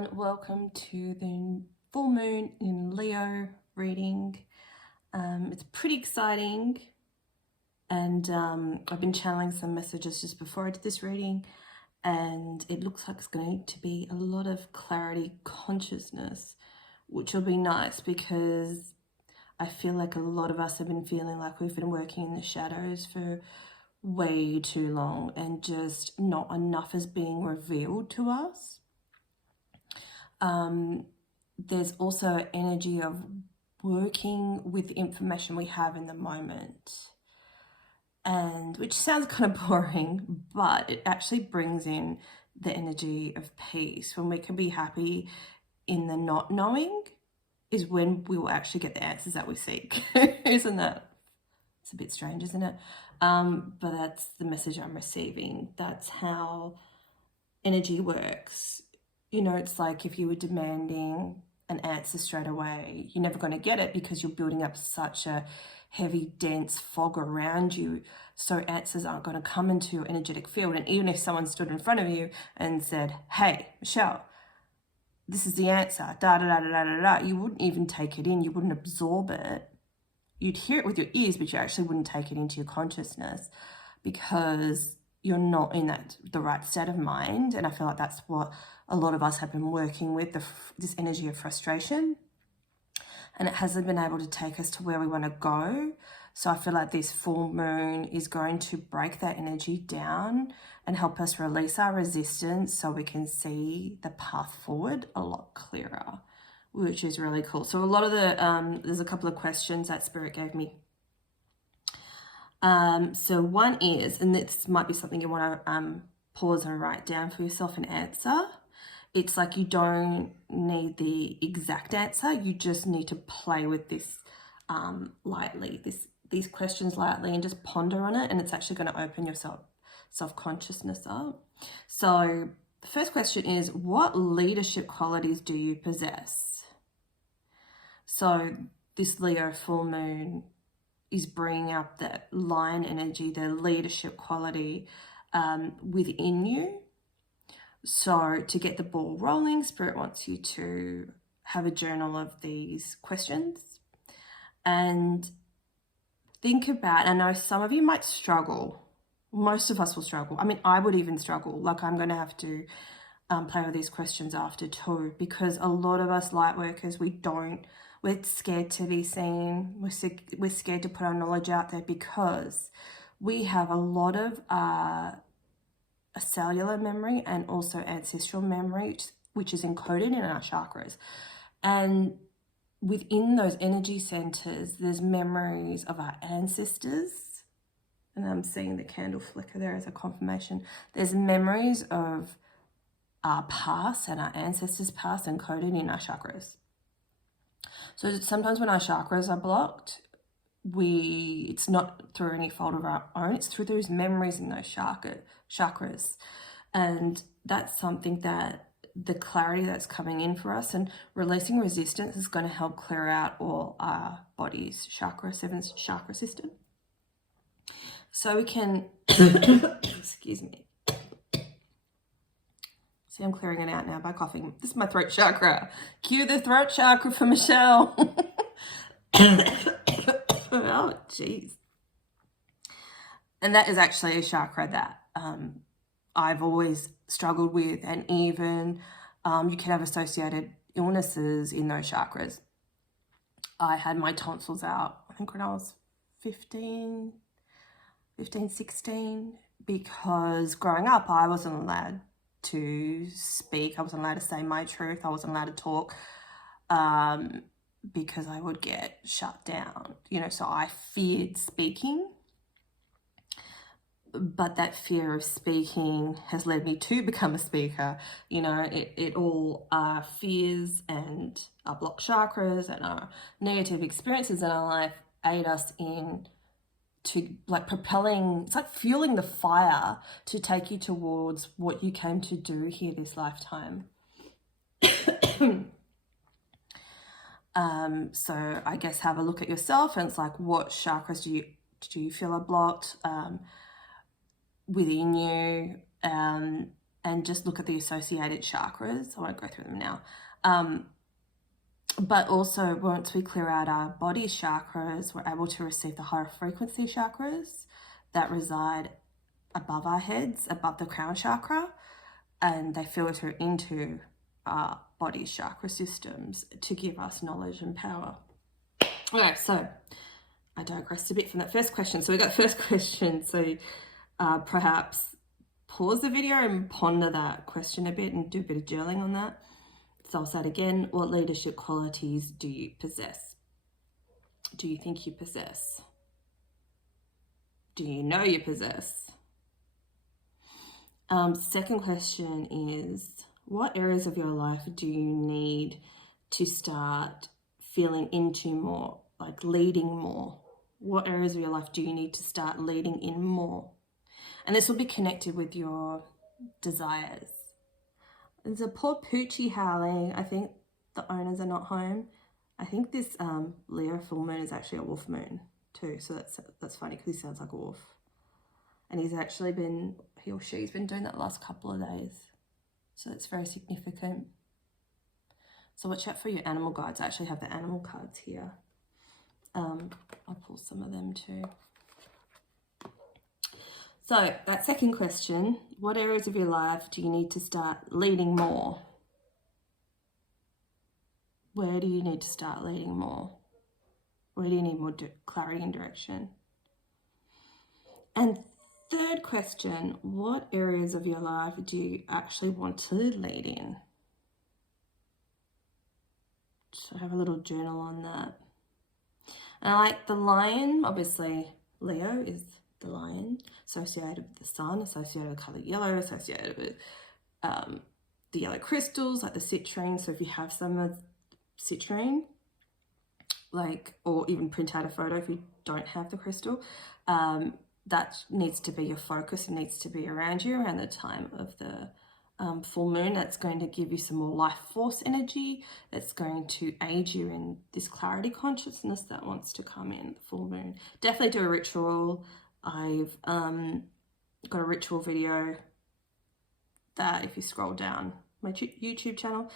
everyone, welcome to the full moon in Leo reading. It's pretty exciting, and I've been channeling some messages just before I did this reading, and it looks like it's going to be a lot of clarity, consciousness, which will be nice because I feel like a lot of us have been feeling like we've been working in the shadows for way too long and just not enough is being revealed to us. There's also energy of working with the information we have in the moment, and which sounds kind of boring, but it actually brings in the energy of peace. When we can be happy in the not knowing is when we will actually get the answers that we seek. Isn't that? It's a bit strange, isn't it? But that's the message I'm receiving. That's how energy works. You know, it's like if you were demanding an answer straight away, you're never going to get it because you're building up such a heavy, dense fog around you. So answers aren't going to come into your energetic field. And even if someone stood in front of you and said, "Hey, Michelle, this is the answer, da da da da da da," you wouldn't even take it in. You wouldn't absorb it. You'd hear it with your ears, but you actually wouldn't take it into your consciousness because you're not in the right state of mind. And I feel like that's what a lot of us have been working with, this energy of frustration, and it hasn't been able to take us to where we want to go. So I feel like this full moon is going to break that energy down and help us release our resistance so we can see the path forward a lot clearer, which is really cool. So a lot of there's a couple of questions that Spirit gave me. So one is, and this might be something you want to pause and write down for yourself an answer. It's like you don't need the exact answer. You just need to play with this lightly, these questions lightly, and just ponder on it. And it's actually going to open your self-consciousness up. So the first question is, what leadership qualities do you possess? So this Leo full moon is bringing up that lion energy, the leadership quality within you. So to get the ball rolling, Spirit wants you to have a journal of these questions and think about, I know some of you might struggle. Most of us will struggle. I mean, I would even struggle. Like, I'm going to have to play with these questions after too, because a lot of us light workers, we're scared to be seen. We're scared to put our knowledge out there because we have a lot of a cellular memory and also ancestral memory, which is encoded in our chakras. And within those energy centers, there's memories of our ancestors. And I'm seeing the candle flicker there as a confirmation. There's memories of our past and our ancestors' past encoded in our chakras. So sometimes when our chakras are blocked, it's not through any fault of our own, it's through those memories in those chakras. And that's something that the clarity that's coming in for us, and releasing resistance is going to help clear out all our body's seventh chakra system. So we can, excuse me. See, I'm clearing it out now by coughing. This is my throat chakra. Cue the throat chakra for Michelle. Oh, jeez. And that is actually a chakra that I've always struggled with, and even you can have associated illnesses in those chakras. I had my tonsils out, I think when I was 15, 16, because growing up I wasn't allowed to speak. I wasn't allowed to say my truth. I wasn't allowed to talk because I would get shut down, so I feared speaking. But that fear of speaking has led me to become a speaker. It all our fears and our blocked chakras and our negative experiences in our life aid us in to propelling, it's like fueling the fire to take you towards what you came to do here this lifetime. So I guess have a look at yourself, and it's like, what chakras do you feel are blocked within you? and just look at the associated chakras. I won't go through them now. But also, once we clear out our body chakras, we're able to receive the higher frequency chakras that reside above our heads, above the crown chakra, and they filter into our body chakra systems to give us knowledge and power. Okay, so I digressed a bit from that first question. So we got the first question. So perhaps pause the video and ponder that question a bit and do a bit of journaling on that. So I'll say it again. What leadership qualities do you possess? Do you think you possess? Do you know you possess? Second question is, what areas of your life do you need to start feeling into more, like leading more? What areas of your life do you need to start leading in more? And this will be connected with your desires. There's a poor Poochie howling. I think the owners are not home. I think this Leo full moon is actually a wolf moon too. So that's funny because he sounds like a wolf. And he's actually been, he or she's been doing that the last couple of days. So it's very significant. So watch out for your animal guides. I actually have the animal cards here. I'll pull some of them too. So that second question, what areas of your life do you need to start leading more? Where do you need to start leading more? Where do you need more clarity and direction? And third question, what areas of your life do you actually want to lead in? So have a little journal on that. And I like the lion, obviously Leo is the lion, associated with the sun, associated with the colour yellow, associated with the yellow crystals, like the citrine. So if you have some of citrine, like, or even print out a photo if you don't have the crystal, that needs to be your focus. It needs to be around you around the time of the full moon. That's going to give you some more life force energy. That's going to aid you in this clarity consciousness that wants to come in the full moon. Definitely do a ritual. I've got a ritual video that if you scroll down my YouTube channel,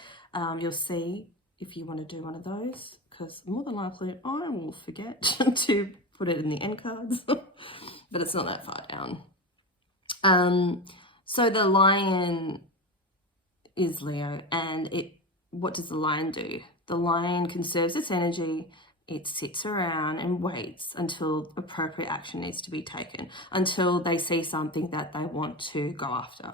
you'll see if you want to do one of those, because more than likely I will forget to put it in the end cards, but it's not that far down. So the lion is Leo, and what does the lion do? The lion conserves its energy. It sits around and waits until appropriate action needs to be taken, until they see something that they want to go after.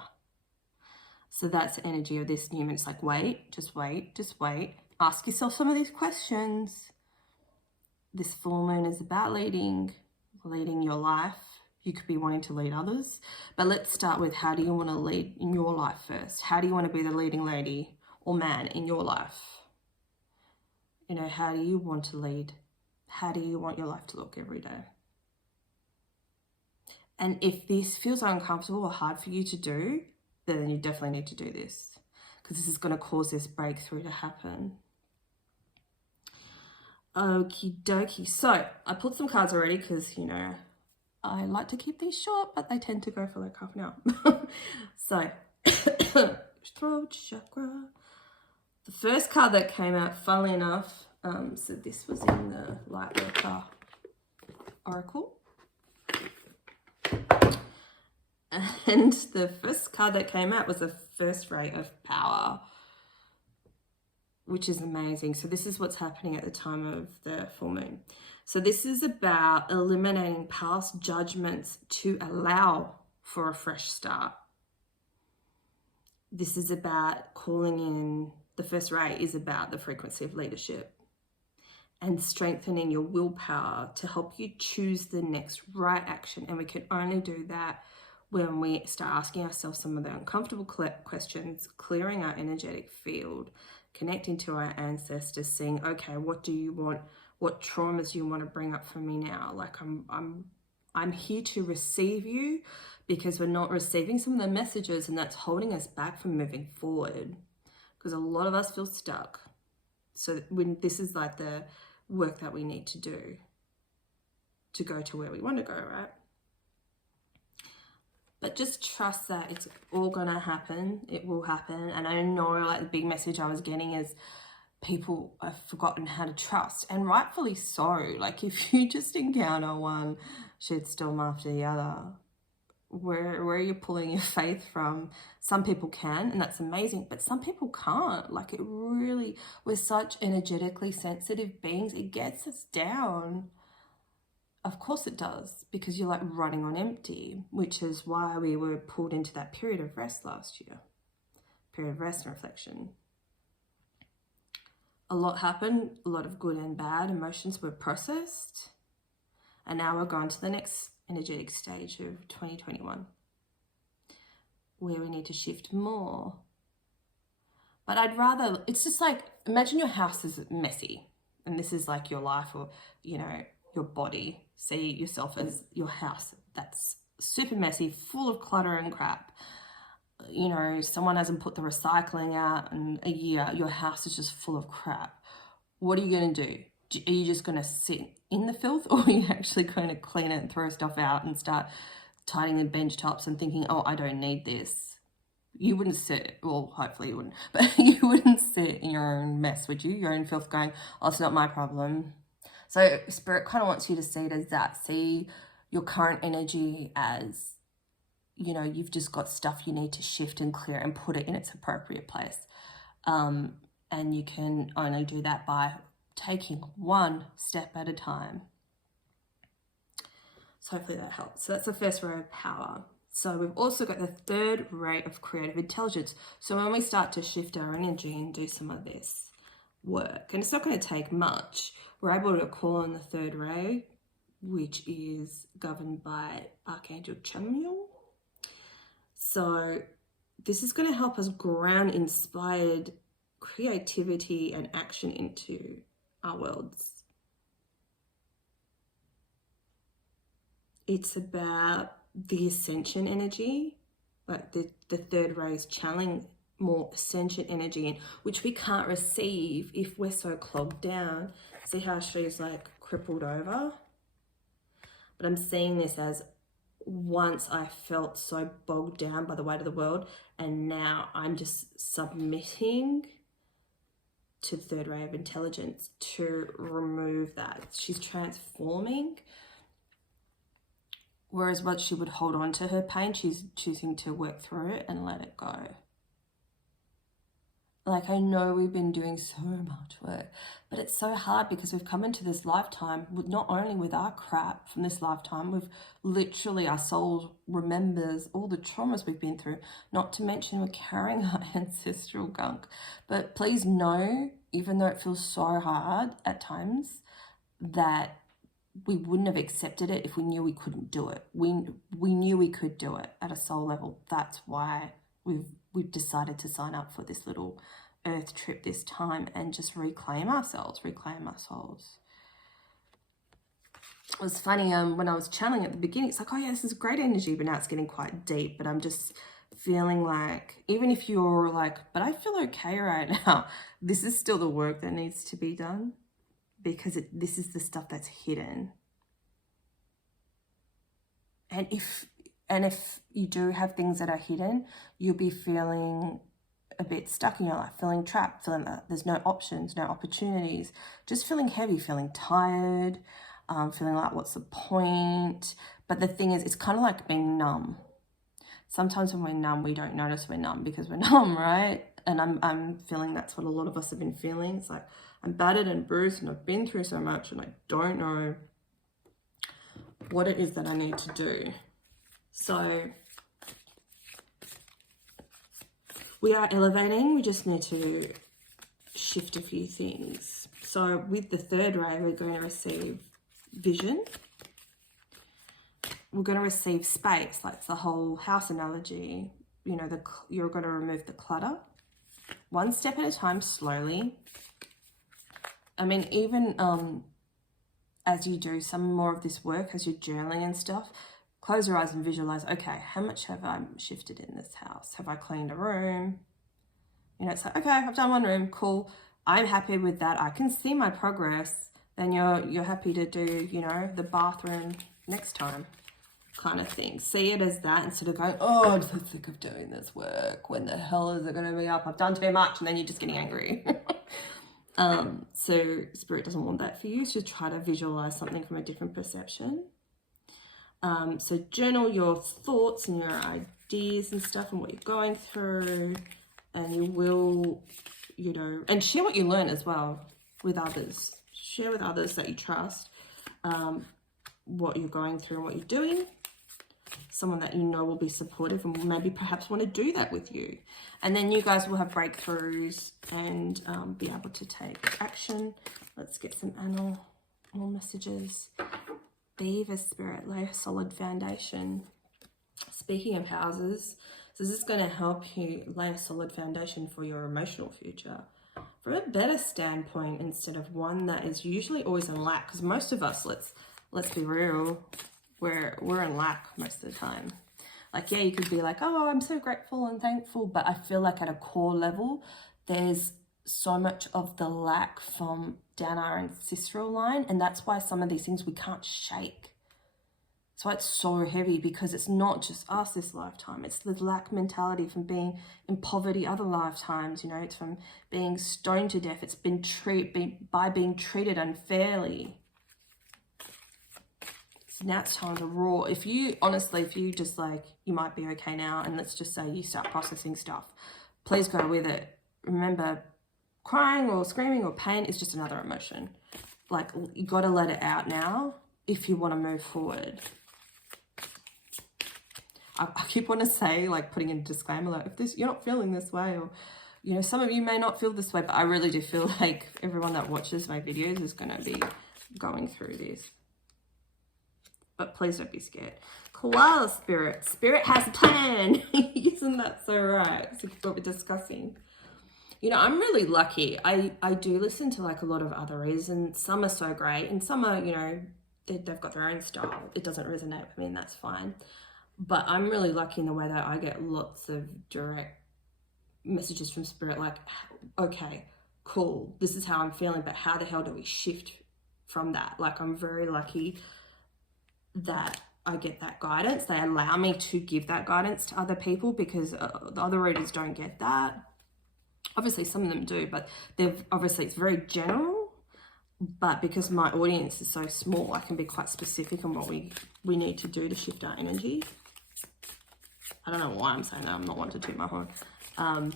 So that's the energy of this new moon. It's like, wait, just wait, just wait. Ask yourself some of these questions. This full moon is about leading your life. You could be wanting to lead others, but let's start with, how do you want to lead in your life first? How do you want to be the leading lady or man in your life? You know, how do you want to lead? How do you want your life to look every day? And if this feels uncomfortable or hard for you to do, then you definitely need to do this, because this is going to cause this breakthrough to happen. Okie dokie. So I pulled some cards already because, you know, I like to keep these short, but they tend to go for like half an hour. So, throat chakra. The first card that came out, funnily enough, so this was in the Lightworker Oracle. And the first card that came out was the first ray of power, which is amazing. So this is what's happening at the time of the full moon. So this is about eliminating past judgments to allow for a fresh start. This is about calling in, the first ray is about the frequency of leadership and strengthening your willpower to help you choose the next right action. And we can only do that when we start asking ourselves some of the uncomfortable questions, clearing our energetic field, connecting to our ancestors, saying, okay, what do you want? What traumas do you want to bring up for me now? Like, I'm here to receive you, because we're not receiving some of the messages, and that's holding us back from moving forward, because a lot of us feel stuck. So when this is like the work that we need to do to go to where we want to go, right? But just trust that it's all gonna happen. It will happen. And I know, like, the big message I was getting is people have forgotten how to trust, and rightfully so. Like, if you just encounter one shitstorm after the other, where are you pulling your faith from? Some people can, and that's amazing, but some people can't. Like, it really, we're such energetically sensitive beings, it gets us down. Of course it does, because you're like running on empty, which is why we were pulled into that period of rest last year. Period of rest and reflection. A lot happened, a lot of good and bad emotions were processed, and now we're going to the next energetic stage of 2021, where we need to shift more. But I'd rather, it's just like, imagine your house is messy, and this is like your life, or, you know, your body. See yourself as your house that's super messy, full of clutter and crap. You know, someone hasn't put the recycling out in a year, your house is just full of crap. What are you going to do? Are you just going to sit in the filth, or are you actually going to clean it and throw stuff out and start tidying the bench tops and thinking, oh, I don't need this? You wouldn't sit, well, hopefully you wouldn't, but you wouldn't sit in your own mess, would you? Your own filth, going, oh, it's not my problem. So Spirit kind of wants you to see it as that. See your current energy as, you know, you've just got stuff you need to shift and clear and put it in its appropriate place. And you can only do that by taking one step at a time. So hopefully that helps. So that's the first ray of power. So we've also got the third ray of creative intelligence. So when we start to shift our energy and do some of this work, and it's not going to take much, we're able to call on the third ray, which is governed by Archangel Chamuel. So this is going to help us ground inspired creativity and action into our worlds. It's about the ascension energy, like the third ray is channeling more ascension energy, in which we can't receive if we're so clogged down. See how she's like crippled over? But I'm seeing this as, once I felt so bogged down by the weight of the world, and now I'm just submitting to the third ray of intelligence to remove that. She's transforming. Whereas once she would hold on to her pain, she's choosing to work through it and let it go. Like, I know we've been doing so much work, but it's so hard because we've come into this lifetime with, not only with our crap from this lifetime, we've literally, our soul remembers all the traumas we've been through, not to mention we're carrying our ancestral gunk. But please know, even though it feels so hard at times, that we wouldn't have accepted it if we knew we couldn't do it. We knew we could do it at a soul level. That's why we've decided to sign up for this little earth trip this time and just reclaim ourselves, reclaim our souls. It was funny, when I was channeling at the beginning, it's like, oh yeah, this is great energy, but now it's getting quite deep. But I'm just feeling like, even if you're like, but I feel okay right now, this is still the work that needs to be done, because this is the stuff that's hidden. And if you do have things that are hidden, you'll be feeling a bit stuck in your life, feeling trapped, feeling that there's no options, no opportunities, just feeling heavy, feeling tired, feeling like, what's the point? But the thing is, it's kind of like being numb. Sometimes when we're numb, we don't notice we're numb because we're numb, right? And I'm feeling that's what a lot of us have been feeling. It's like, I'm battered and bruised and I've been through so much and I don't know what it is that I need to do. So we are elevating, we just need to shift a few things. So with the third ray, we're going to receive vision. We're going to receive space, like the whole house analogy. You know, you're going to remove the clutter. One step at a time, slowly. I mean, even as you do some more of this work, as you're journaling and stuff, close your eyes and visualize, okay, how much have I shifted in this house? Have I cleaned a room? You know, it's like, okay, I've done one room, cool. I'm happy with that. I can see my progress. Then you're happy to do, you know, the bathroom next time. kind of thing. See it as that instead of going, oh, I'm so sick of doing this work. When the hell is it going to be up? I've done too much, and then you're just getting angry. So Spirit doesn't want that for you. So try to visualize something from a different perception. So journal your thoughts and your ideas and stuff and what you're going through, and you will, you know, and share what you learn as well with others. Share with others that you trust what you're going through and what you're doing. Someone that you know will be supportive and will maybe perhaps want to do that with you. And then you guys will have breakthroughs and be able to take action. Let's get some animal messages. Beaver Spirit, lay a solid foundation. Speaking of houses, so this is going to help you lay a solid foundation for your emotional future from a better standpoint instead of one that is usually always in lack. Because most of us, let's be real, we're in lack most of the time. Like, yeah, you could be like, oh, I'm so grateful and thankful, but I feel like at a core level, there's so much of the lack from down our ancestral line, and that's why some of these things we can't shake. That's why it's so heavy, because it's not just us this lifetime. It's the lack mentality from being in poverty other lifetimes, you know, it's from being stoned to death. It's been being treated unfairly. So now it's time to roar. If you just like, you might be okay now, and let's just say you start processing stuff, please go with it. Remember, crying or screaming or pain is just another emotion. Like, you got to let it out now if you want to move forward. I keep wanting to say, like, putting in a disclaimer, like, if you're not feeling this way, or, you know, some of you may not feel this way, but I really do feel like everyone that watches my videos is going to be going through this. But please don't be scared. Koala Spirit. Spirit has a plan. Isn't that so right? So what we're discussing. You know, I'm really lucky. I do listen to like a lot of other readers, and some are so great, and some are, you know, they've got their own style. It doesn't resonate with me, and that's fine. But I'm really lucky in the way that I get lots of direct messages from Spirit, like, okay, cool, this is how I'm feeling, but how the hell do we shift from that? Like, I'm very lucky that I get that guidance. They allow me to give that guidance to other people, because the other readers don't get that. Obviously some of them do, but it's very general. But because my audience is so small, I can be quite specific on what we need to do to shift our energy. I don't know why I'm saying that. I'm not one to toot my horn. I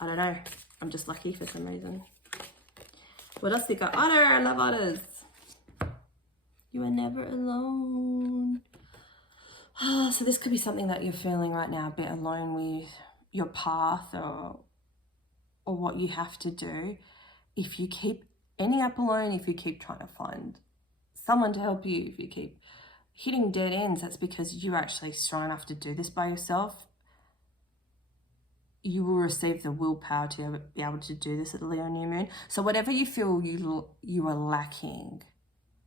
don't know. I'm just lucky for some reason. What else we got? Otter. I love otters. You are never alone. Oh, so this could be something that you're feeling right now, a bit alone with your path or what you have to do. If you keep ending up alone, if you keep trying to find someone to help you, if you keep hitting dead ends, that's because you're actually strong enough to do this by yourself. You will receive the willpower to be able to do this at the Leo new moon. So whatever you feel you are lacking,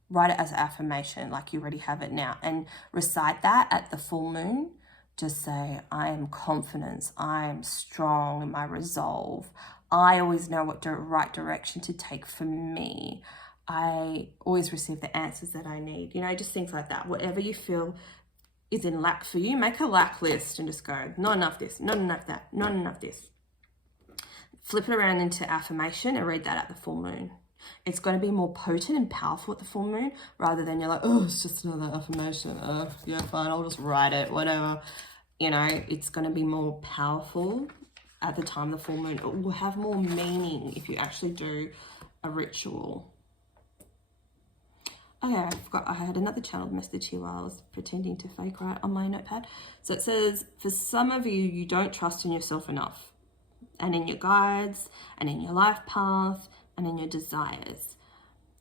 write it as an affirmation, like you already have it now, and recite that at the full moon. Just say, I am confident, I am strong in my resolve. I always know what right direction to take for me. I always receive the answers that I need. You know, just things like that. Whatever you feel is in lack for you, make a lack list and just go, not enough this, not enough that, not enough this. Flip it around into affirmation and read that at the full moon. It's going to be more potent and powerful at the full moon, rather than you're like, oh, it's just another affirmation. Oh, yeah, fine, I'll just write it, whatever. You know, it's going to be more powerful at the time of the full moon. It will have more meaning if you actually do a ritual. Okay, I forgot I had another channeled message here while I was pretending to fake write on my notepad. So it says, for some of you, you don't trust in yourself enough, and in your guides, and in your life path, and in your desires.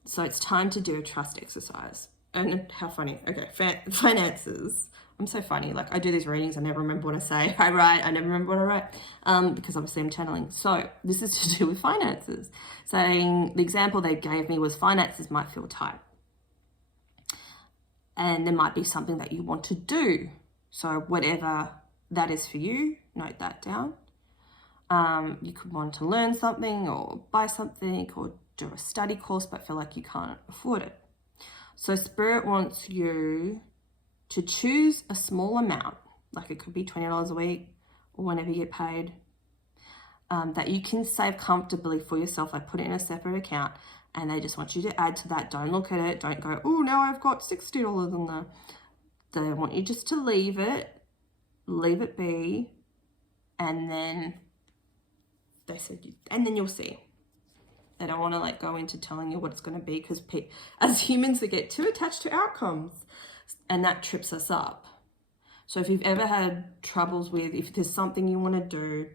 So it's time to do a trust exercise. And how funny. Okay, finances. I'm so funny. Like, I do these readings, I never remember what I say. I write, I never remember what I write, because obviously I'm channeling. So this is to do with finances. Saying the example they gave me was finances might feel tight. And there might be something that you want to do. So whatever that is for you, note that down. You could want to learn something or buy something or do a study course, but feel like you can't afford it. So Spirit wants you to choose a small amount, like it could be $20 a week or whenever you get paid, that you can save comfortably for yourself, like put it in a separate account, and they just want you to add to that. Don't look at it. Don't go, oh, now I've got $60 in there. They want you just to leave it be, and then they said, and then you'll see. They don't want to like go into telling you what it's going to be, because as humans, we get too attached to outcomes, and that trips us up. So if you've ever had troubles with, if there's something you want to do,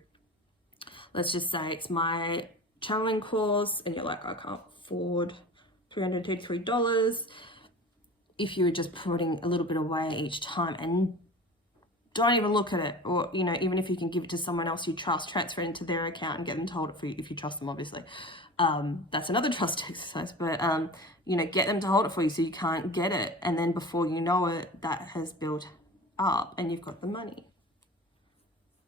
let's just say it's my channeling course, and you're like, I can't afford $333. If you're just putting a little bit away each time and don't even look at it, or, you know, even if you can give it to someone else you trust, transfer it into their account and get them to hold it for you if you trust them, obviously. That's another trust exercise, but, you know, get them to hold it for you so you can't get it. And then before you know it, that has built up and you've got the money.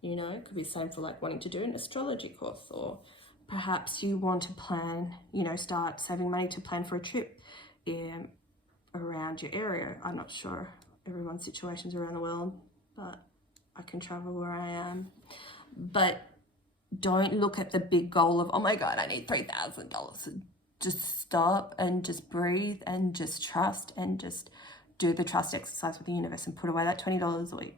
You know, it could be the same for like wanting to do an astrology course, or perhaps you want to plan, you know, start saving money to plan for a trip around your area. I'm not sure everyone's situations around the world, but I can travel where I am. But don't look at the big goal of, oh my God, I need $3,000. Just stop and just breathe and just trust and just do the trust exercise with the universe and put away that $20 a week.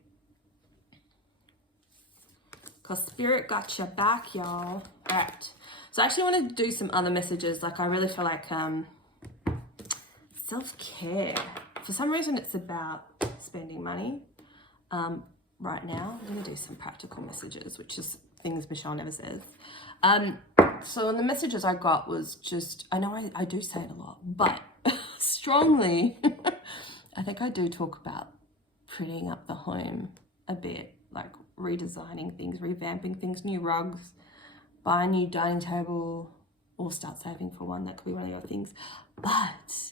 Because Spirit got your back, y'all. All right. So I actually want to do some other messages. Like I really feel like self-care. For some reason, it's about spending money. Right now, I'm going to do some practical messages, which is things Michelle never says. So the messages I got was just, I know I do say it a lot, but strongly, I think I do talk about prettying up the home a bit, like redesigning things, revamping things, new rugs, buy a new dining table, or start saving for one. That could be one of your things. But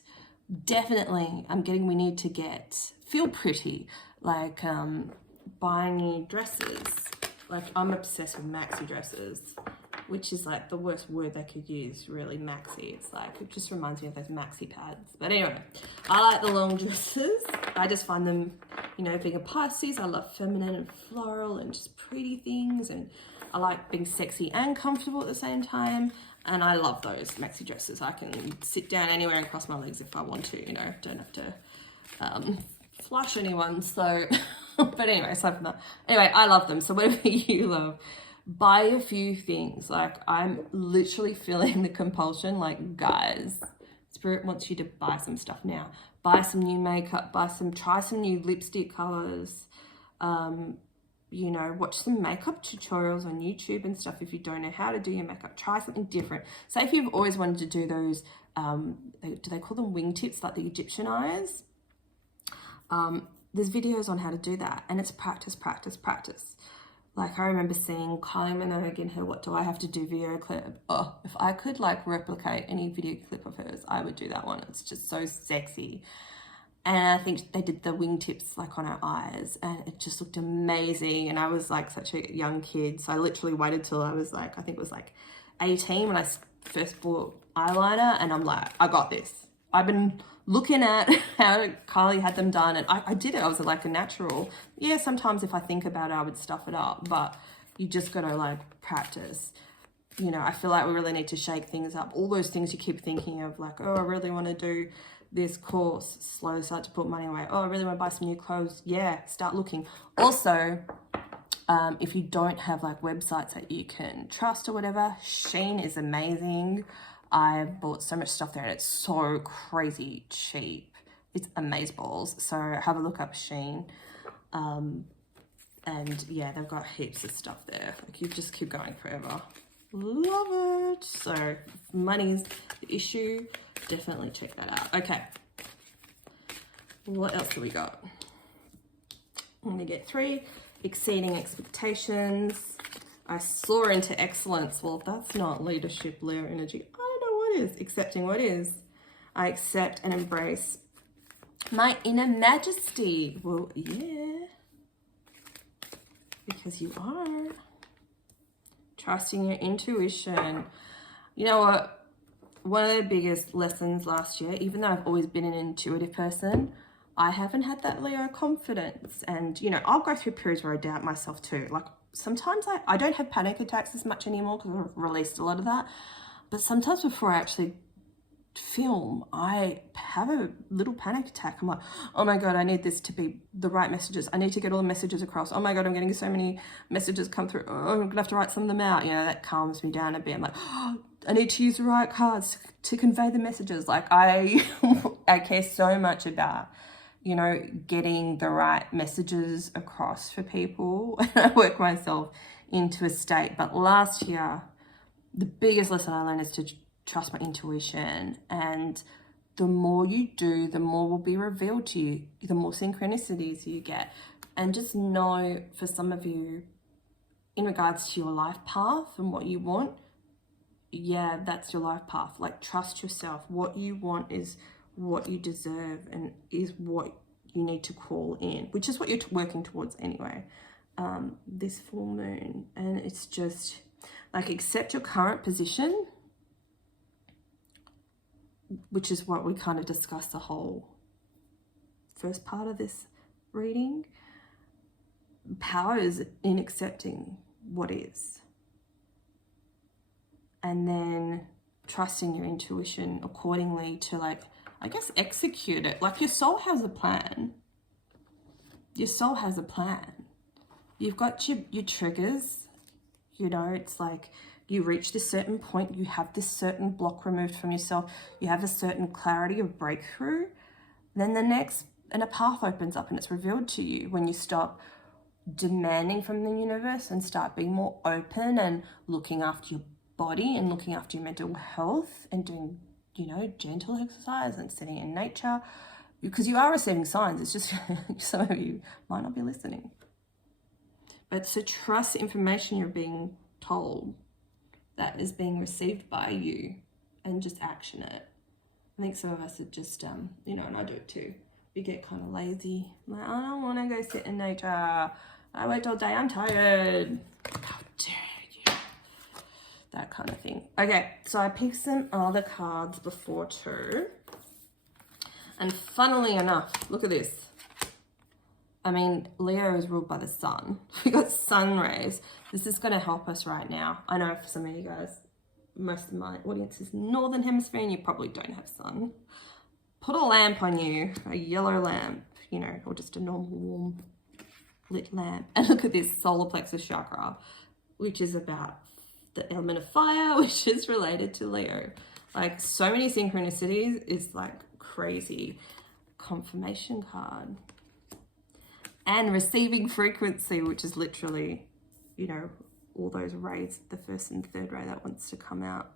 definitely, we need to feel pretty, like buying new dresses. Like I'm obsessed with maxi dresses, which is like the worst word they could use, really, maxi. It's like, it just reminds me of those maxi pads. But anyway, I like the long dresses. I just find them, you know, being a Pisces, I love feminine and floral and just pretty things. And I like being sexy and comfortable at the same time. And I love those maxi dresses. I can sit down anywhere and cross my legs if I want to, you know, don't have to flush anyone. So, but anyway, aside from that, anyway, I love them. So whatever you love, buy a few things. Like I'm literally feeling the compulsion, like, guys, Spirit wants you to buy some stuff now. Buy some new makeup, try some new lipstick colors. You know, watch some makeup tutorials on YouTube and stuff. If you don't know how to do your makeup, try something different. Say if you've always wanted to do those, do they call them wingtips, like the Egyptian eyes? There's videos on how to do that, and it's practice. Like I remember seeing Kylie Minogue in her What Do I Have to Do video clip. Oh, if I could like replicate any video clip of hers, I would do that one. It's just so sexy. And I think they did the wingtips like on her eyes, and it just looked amazing. And I was like such a young kid, so I literally waited till I was like, I think it was like 18 when I first bought eyeliner, and I'm like, I got this. I've been looking at how Kylie had them done, and I did it. I was like a natural. Yeah, sometimes if I think about it, I would stuff it up, but you just gotta like practice. You know, I feel like we really need to shake things up. All those things you keep thinking of, like, oh, I really want to do this course, slowly start to put money away. Oh, I really want to buy some new clothes. Yeah, start looking. Also, if you don't have like websites that you can trust or whatever, Shein is amazing. I bought so much stuff there and it's so crazy cheap. It's amazeballs. So have a look up Shein. And yeah, they've got heaps of stuff there. Like you just keep going forever. Love it. So if money's the issue, definitely check that out. Okay. What else do we got? I'm going to get 3. Exceeding expectations. I soar into excellence. Well, that's not leadership, Leo energy. I don't know what is. Accepting what is. I accept and embrace my inner majesty. Well, yeah. Because you are. Trusting your intuition. You know what? One of the biggest lessons last year, even though I've always been an intuitive person, I haven't had that Leo confidence. And, you know, I'll go through periods where I doubt myself too. Like sometimes I don't have panic attacks as much anymore because I've released a lot of that. But sometimes before I actually film, I have a little panic attack. I'm like, oh my God, I need this to be the right messages. I need to get all the messages across. Oh my God, I'm getting so many messages come through. Oh, I'm gonna have to write some of them out. You know, that calms me down a bit. I'm like, oh, I need to use the right cards to convey the messages. Like I care so much about, you know, getting the right messages across for people. And I work myself into a state. But last year, the biggest lesson I learned is to trust my intuition, and the more you do, the more will be revealed to you, the more synchronicities you get. And just know, for some of you, in regards to your life path and what you want, yeah, that's your life path. Like, trust yourself. What you want is what you deserve and is what you need to call in, which is what you're working towards anyway, this full moon. And it's just like, accept your current position, which is what we kind of discussed the whole first part of this reading. Power is in accepting what is. And then trusting your intuition accordingly to, like, I guess, execute it. Like, your soul has a plan. Your soul has a plan. You've got your triggers. You know, it's like, you reach this certain point, you have this certain block removed from yourself, you have a certain clarity of breakthrough, then a path opens up and it's revealed to you when you stop demanding from the universe and start being more open and looking after your body and looking after your mental health and doing, you know, gentle exercise and sitting in nature, because you are receiving signs. It's just some of you might not be listening. But so trust the information you're being told, that is being received by you, and just action it. I think some of us are just, you know, and I do it too. We get kind of lazy. Like, I don't want to go sit in nature. I worked all day, I'm tired. How dare you? That kind of thing. Okay, so I picked some other cards before too. And funnily enough, look at this. I mean, Leo is ruled by the sun. We got sun rays. This is going to help us right now. I know for some of you guys, most of my audience is Northern Hemisphere and you probably don't have sun. Put a lamp on you, a yellow lamp, you know, or just a normal warm lit lamp. And look at this, solar plexus chakra, which is about the element of fire, which is related to Leo. Like, so many synchronicities is like crazy. Confirmation card. And receiving frequency, which is literally, you know, all those rays, the first and third ray that wants to come out.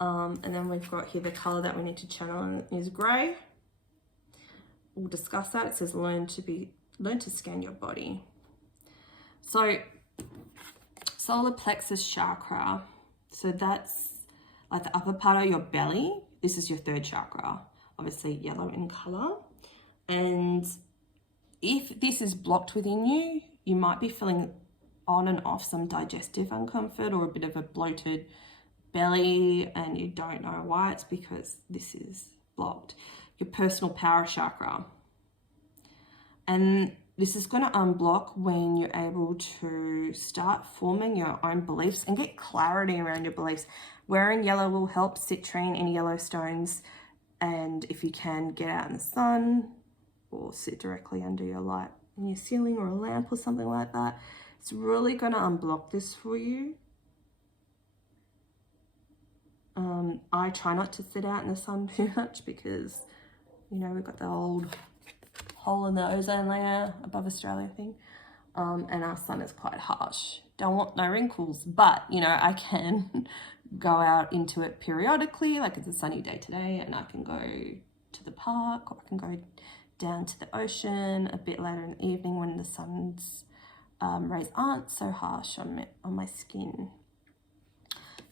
And then we've got here the color that we need to channel is gray. We'll discuss that. It says learn to scan your body. So solar plexus chakra. So that's like the upper part of your belly. This is your third chakra, obviously yellow in color. And if this is blocked within you, you might be feeling on and off some digestive uncomfort or a bit of a bloated belly, and you don't know why. It's because this is blocked. Your personal power chakra. And this is going to unblock when you're able to start forming your own beliefs and get clarity around your beliefs. Wearing yellow will help. Citrine in yellow stones. And if you can, get out in the sun or sit directly under your light in your ceiling or a lamp or something like that. It's really going to unblock this for you. I try not to sit out in the sun too much because, you know, we've got the old hole in the ozone layer above Australia thing. And our sun is quite harsh. Don't want no wrinkles, but, you know, I can go out into it periodically, like it's a sunny day today, and I can go to the park, or I can go down to the ocean a bit later in the evening when the sun's rays aren't so harsh on my skin.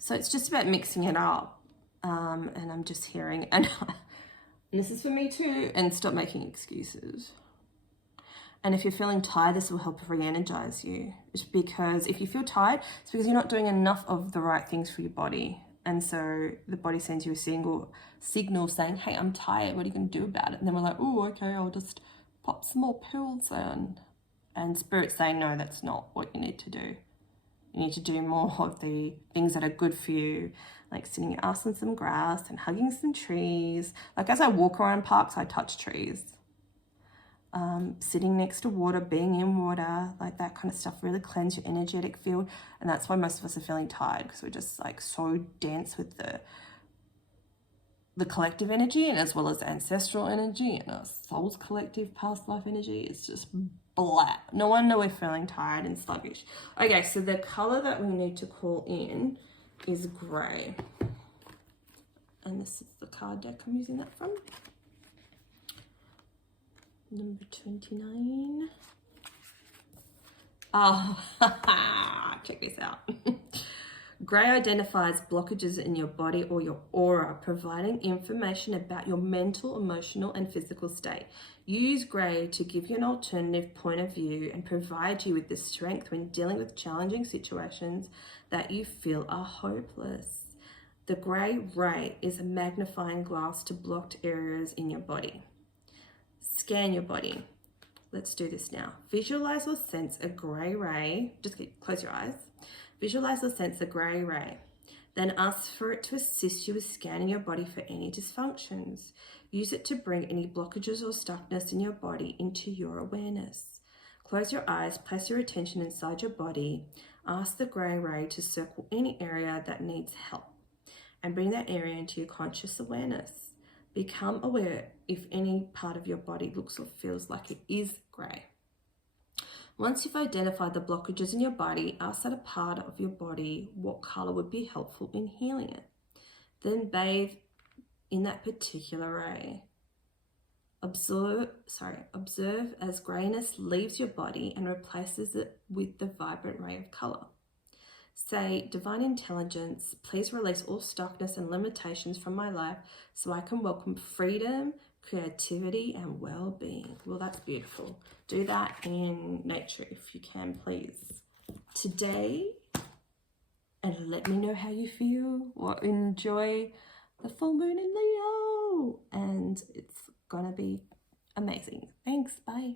So it's just about mixing it up. And I'm just hearing, and this is for me too, and stop making excuses. And if you're feeling tired, this will help re-energize you. It's because if you feel tired, it's because you're not doing enough of the right things for your body. And so the body sends you a signal saying, hey, I'm tired. What are you going to do about it? And then we're like, oh, okay, I'll just pop some more pills in. And Spirit's saying, no, that's not what you need to do. You need to do more of the things that are good for you, like sitting your ass on some grass and hugging some trees. Like as I walk around parks, I touch trees. Sitting next to water, being in water, like that kind of stuff really cleanse your energetic field. And that's why most of us are feeling tired, because we're just like so dense with the collective energy, and as well as ancestral energy and our soul's collective past life energy. It's just blah. No wonder we're feeling tired and sluggish. Okay, so the color that we need to call in is grey. And this is the card deck I'm using that from. Number 29. Oh, check this out. Grey identifies blockages in your body or your aura, providing information about your mental, emotional, and physical state. Use grey to give you an alternative point of view and provide you with the strength when dealing with challenging situations that you feel are hopeless. The grey ray is a magnifying glass to blocked areas in your body. Scan your body. Let's do this now. Visualize or sense a grey ray. Just close your eyes. Visualize or sense a grey ray. Then ask for it to assist you with scanning your body for any dysfunctions. Use it to bring any blockages or stuckness in your body into your awareness. Close your eyes, place your attention inside your body. Ask the grey ray to circle any area that needs help and bring that area into your conscious awareness. Become aware if any part of your body looks or feels like it is grey. Once you've identified the blockages in your body, ask that a part of your body what colour would be helpful in healing it. Then bathe in that particular ray. Observe as greyness leaves your body and replaces it with the vibrant ray of colour. Say, Divine Intelligence, please release all stuckness and limitations from my life so I can welcome freedom, creativity, and well-being. Well, that's beautiful. Do that in nature if you can, please. Today, and let me know how you feel or enjoy the full moon in Leo. And it's gonna be amazing. Thanks, bye.